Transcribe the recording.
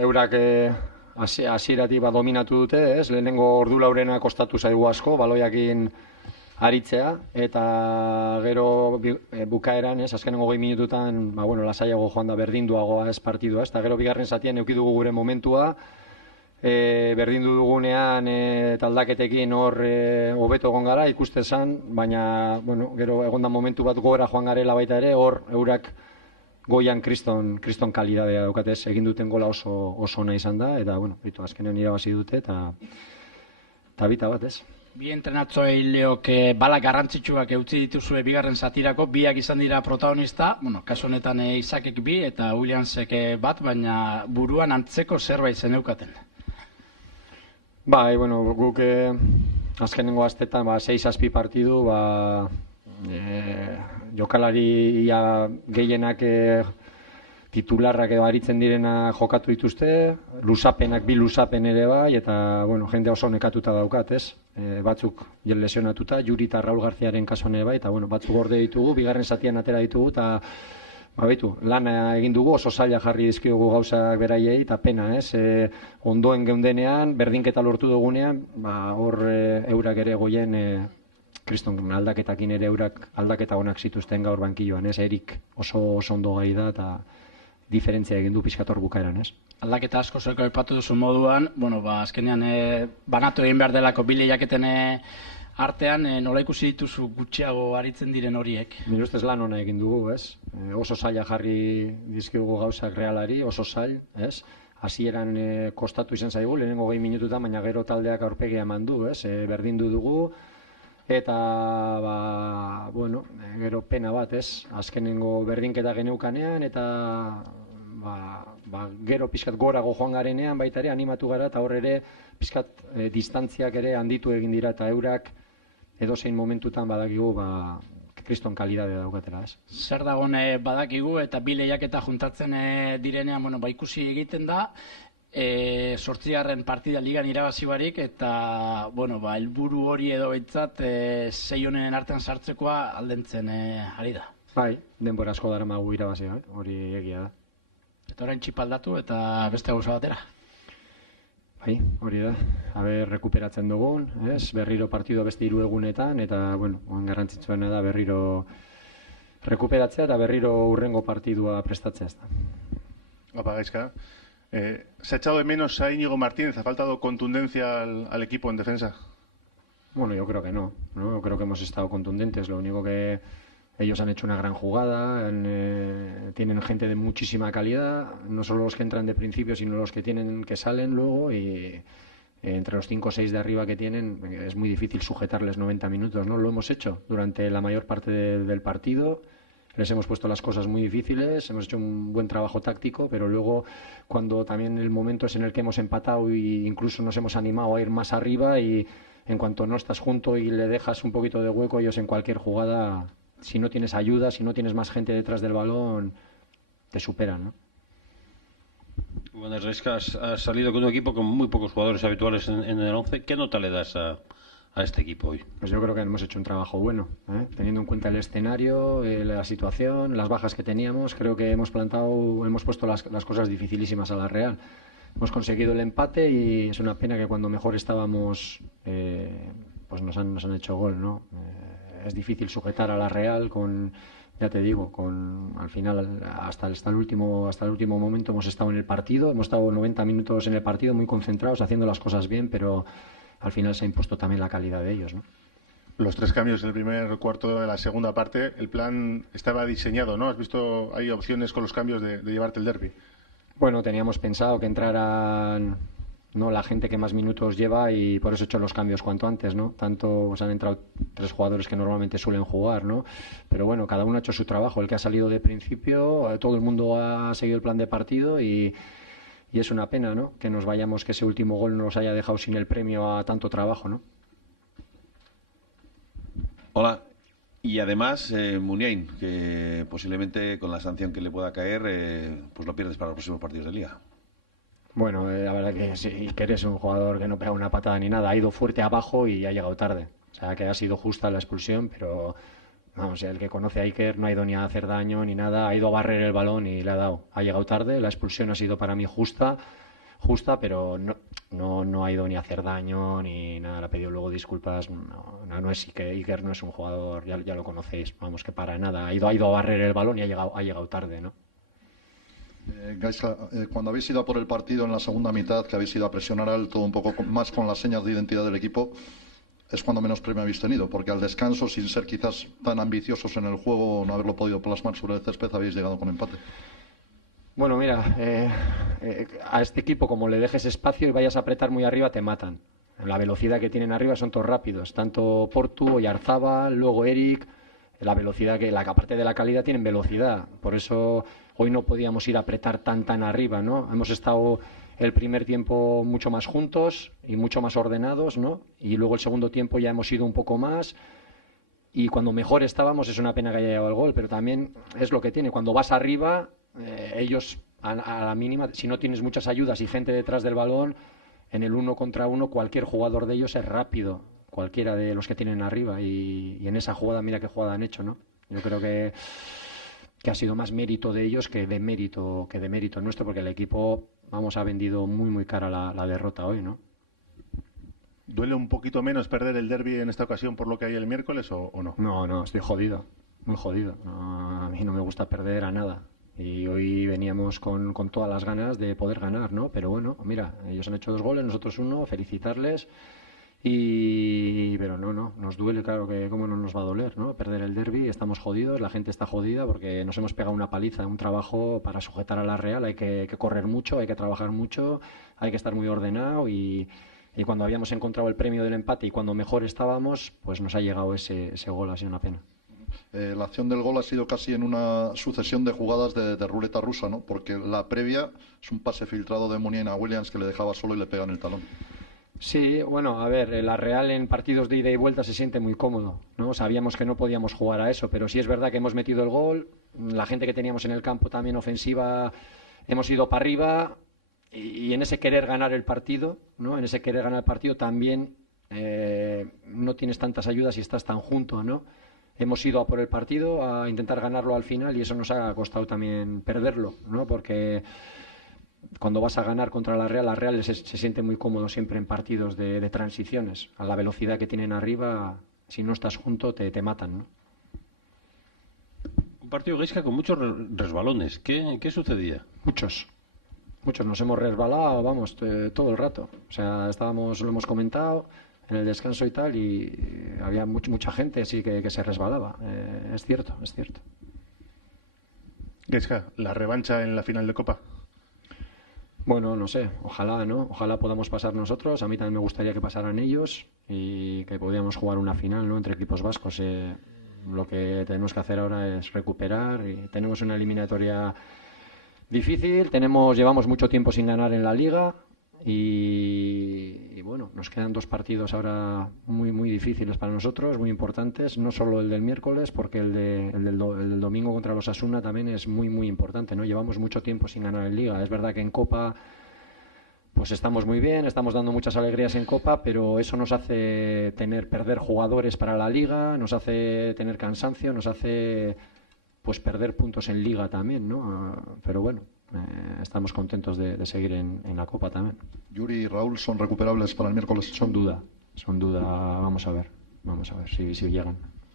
eurak hasieratik dominatu dute, ez? Lehenengo ordu laurena kostatu zaigu asko, baloiakin aritzea, eta gero bukaeran, ez? Azkenengo 20 minututan, lasaiago joan da berdinduagoa ez partidua, ez? Eta gero bigarren zatian eduki dugu gure momentua, berdindu dugunean taldaketekin hor hobeto egon gara, ikuste zen, baina gero egonda momentu bat gora joan garela baita ere, hor eurak goian kriston kalidadea daukatez, egin duten gola oso ona izan da, eta azkenean irabazi dute, eta bita bat ez. Bi entrenatzoei leok bala garrantzitsuak eutzi dituzue bigarren zatirako, biak izan dira protagonista, kasu honetan Isakek bi eta Williamsek bat, baina buruan antzeko zerbait zeneukaten. Bai, guk azkenengo astetan 6-7 partidu, jokalari gehienak titularrak edo aritzen direna jokatu dituzte, luzapenak bi luzapen ere bai, eta jende oso nekatuta daukat, ez? Batzuk lesionatuta, Juri eta Raul Garziaren kasuan ere bai, eta batzuk gorde ditugu, bigarren zatian atera ditugu, eta lana egin dugu, oso zaila jarri dizkiogu gauzak beraiei, eta pena, ez? Ondoen geundenean, berdinketa lortu dugunean, hor eurak ere goien, kriston aldaketakin ere eurak aldaketa honak zituzten gaur bankilloan, ez? Erik oso ondo gai da, eta diferentzia egin du pixkator bukaeran, ez? Aldaketa asko zeko aipatu duzu moduan, azkenean banatu egin behar delako bi lehiaketen artean, nola ikusi dituzu gutxiago aritzen diren horiek? Nire ustez lan ona egin dugu, ez? Oso zaila jarri dizkigu gauzak Realari, oso zail, ez? Hasieran kostatu izan zaigu, lehenengo 20 minututan, baina gero taldeak aurpegia eman du, ez? Berdindu dugu, eta, gero pena bat, ez? Azkenengo berdinketa geneukanean, eta gero pixkat gorago joan garenean baita ere animatu gara, eta hor ere pixkat distantziak ere handitu egin dira, eta eurak edozein momentutan badakigu kriston kalidadea daukatela, ez? Zer dagoen badakigu eta bi lehiaketa juntatzen direnean, ikusi egiten da, 8. partida ligan irabazi barik, eta helburu hori edo behintzat 6 honenen artean sartzekoa aldentzen ari da. Bai, denbora asko daramagu irabazi, hori egia da. Eta orain txipaldatu eta beste gauza batera. Bai, hori da. Rekuperatzen dugun, ez? Berriro partido beste 3 egunetan, eta, garrantzitsuena da berriro rekuperatzea eta berriro hurrengo partidua prestatzea, ez da. Opa, Gaizka. ¿Se ha echado de menos a Íñigo Martínez? ¿Ha faltado contundencia al equipo en defensa? Yo creo que no. Yo creo que hemos estado contundentes. Lo único que ellos han hecho una gran jugada, tienen gente de muchísima calidad, no solo los que entran de principio, sino los que salen luego, y entre los 5 o 6 de arriba que tienen es muy difícil sujetarles 90 minutos, ¿no? Lo hemos hecho durante la mayor parte del partido. Les hemos puesto las cosas muy difíciles, hemos hecho un buen trabajo táctico, pero luego cuando también el momento es en el que hemos empatado e incluso nos hemos animado a ir más arriba, y en cuanto no estás junto y le dejas un poquito de hueco, ellos en cualquier jugada, si no tienes ayuda, si no tienes más gente detrás del balón, te superan, ¿no? Bueno, has salido con un equipo con muy pocos jugadores habituales en el 11. ¿Qué nota le das a este equipo hoy? Pues yo creo que hemos hecho un trabajo bueno, teniendo en cuenta el escenario, la situación, las bajas que teníamos. Creo que hemos puesto las cosas dificilísimas a la Real. Hemos conseguido el empate y es una pena que cuando mejor estábamos pues nos han hecho gol, ¿no? Es difícil sujetar a la Real ya te digo, al final hasta el último momento hemos estado en el partido, hemos estado 90 minutos en el partido muy concentrados, haciendo las cosas bien, pero al final se ha impuesto también la calidad de ellos, ¿no? Los 3 cambios del primer cuarto de la segunda parte, el plan estaba diseñado, ¿no? ¿Has visto, hay opciones con los cambios de llevarte el derbi? Bueno, teníamos pensado que entraran la gente que más minutos lleva, y por eso he hecho los cambios cuanto antes, ¿no? Tanto han entrado 3 jugadores que normalmente suelen jugar, ¿no? Pero bueno, cada uno ha hecho su trabajo. El que ha salido de principio, todo el mundo ha seguido el plan de partido, y es una pena, ¿no? Que nos vayamos, que ese último gol nos haya dejado sin el premio a tanto trabajo, ¿no? Hola. Y además, Muniain, que posiblemente con la sanción que le pueda caer, pues lo pierdes para los próximos partidos de Liga. Bueno, la verdad que sí, que eres un jugador que no pega una patada ni nada. Ha ido fuerte abajo y ha llegado tarde. O sea, que ha sido justa la expulsión, pero vamos, el que conoce a Iker no ha ido ni a hacer daño ni nada. Ha ido a barrer el balón y le ha dado. Ha llegado tarde, la expulsión ha sido para mí justa. justa, pero no ha ido ni a hacer daño ni nada, le ha pedido luego disculpas. No es Iker, no es un jugador, ya lo conocéis, vamos, que para nada, ha ido a barrer el balón y ha llegado tarde, ¿no? Gaisca, cuando habéis ido a por el partido en la segunda mitad, que habéis ido a presionar alto, un poco más con las señas de identidad del equipo, es cuando menos premio habéis tenido, porque al descanso, sin ser quizás tan ambiciosos en el juego, no haberlo podido plasmar sobre el césped, habéis llegado con empate. Bueno, mira, a este equipo, como le dejes espacio y vayas a apretar muy arriba, te matan. La velocidad que tienen arriba son todos rápidos, tanto Portu, Oyarzábal, luego Eric. La velocidad que aparte de la calidad tienen velocidad, por eso hoy no podíamos ir a apretar tan arriba, ¿no? Hemos estado el primer tiempo mucho más juntos y mucho más ordenados, ¿no? Y luego el segundo tiempo ya hemos ido un poco más y cuando mejor estábamos, es una pena que haya llegado el gol, pero también es lo que tiene, cuando vas arriba, ellos a la mínima, si no tienes muchas ayudas y gente detrás del balón, en el 1 contra 1 cualquier jugador de ellos es rápido, cualquiera de los que tienen arriba, y en esa jugada, mira qué jugada han hecho, ¿no? Yo creo que ha sido más mérito de ellos que de mérito nuestro, porque el equipo, vamos, ha vendido muy cara la derrota hoy, ¿no? ¿Duele un poquito menos perder el derbi en esta ocasión por lo que hay el miércoles o no? No, estoy jodido, muy jodido. No, a mí no me gusta perder a nada. Y hoy veníamos con todas las ganas de poder ganar, ¿no? Pero bueno, mira, ellos han hecho 2 goles, nosotros 1, felicitarles. Pero no, nos duele, claro, que cómo no nos va a doler, ¿no? Perder el derbi, estamos jodidos, la gente está jodida porque nos hemos pegado una paliza, un trabajo para sujetar a la Real, hay que correr mucho, hay que trabajar mucho, hay que estar muy ordenado y cuando habíamos encontrado el premio del empate y cuando mejor estábamos, pues nos ha llegado ese gol, ha sido una pena. La acción del gol ha sido casi en una sucesión de jugadas de ruleta rusa, ¿no? Porque la previa es un pase filtrado de Muniain a Williams que le dejaba solo y le pega en el talón. Sí, bueno, a ver, la Real en partidos de ida y vuelta se siente muy cómodo, ¿no? Sabíamos que no podíamos jugar a eso, pero sí es verdad que hemos metido el gol, la gente que teníamos en el campo también ofensiva, hemos ido para arriba y en ese querer ganar el partido, ¿no? En ese querer ganar el partido también no tienes tantas ayudas y estás tan junto, ¿no? Hemos ido a por el partido, a intentar ganarlo al final y eso nos ha costado también perderlo, ¿no? Porque cuando vas a ganar contra la Real se siente muy cómodo siempre en partidos de transiciones. A la velocidad que tienen arriba, si no estás junto, te matan, ¿no? Un partido, Gaisca, con muchos resbalones. ¿Qué sucedía? Muchos nos hemos resbalado, vamos, todo el rato. O sea, lo hemos comentado en el descanso y tal, y había mucha gente sí que se resbalaba. Es cierto. Gaisca, ¿la revancha en la final de Copa? Bueno, no sé, ojalá, ¿no? Ojalá podamos pasar nosotros. A mí también me gustaría que pasaran ellos y que pudiéramos jugar una final, ¿no? Entre equipos vascos. Lo que tenemos que hacer ahora es recuperar y tenemos una eliminatoria difícil. Llevamos mucho tiempo sin ganar en la Liga y bueno, nos quedan 2 partidos ahora muy difíciles para nosotros, muy importantes. No solo el del miércoles, porque el del domingo contra los Osasuna también es muy importante, ¿no? Llevamos mucho tiempo sin ganar en Liga. Es verdad que en Copa pues estamos muy bien, estamos dando muchas alegrías en Copa, pero eso nos hace perder jugadores para la Liga, nos hace tener cansancio, nos hace pues perder puntos en Liga también, ¿no? Pero bueno, estamos contentos de seguir en la Copa también. Yuri y Raúl son recuperables para el miércoles. Son duda, vamos a ver si llegan.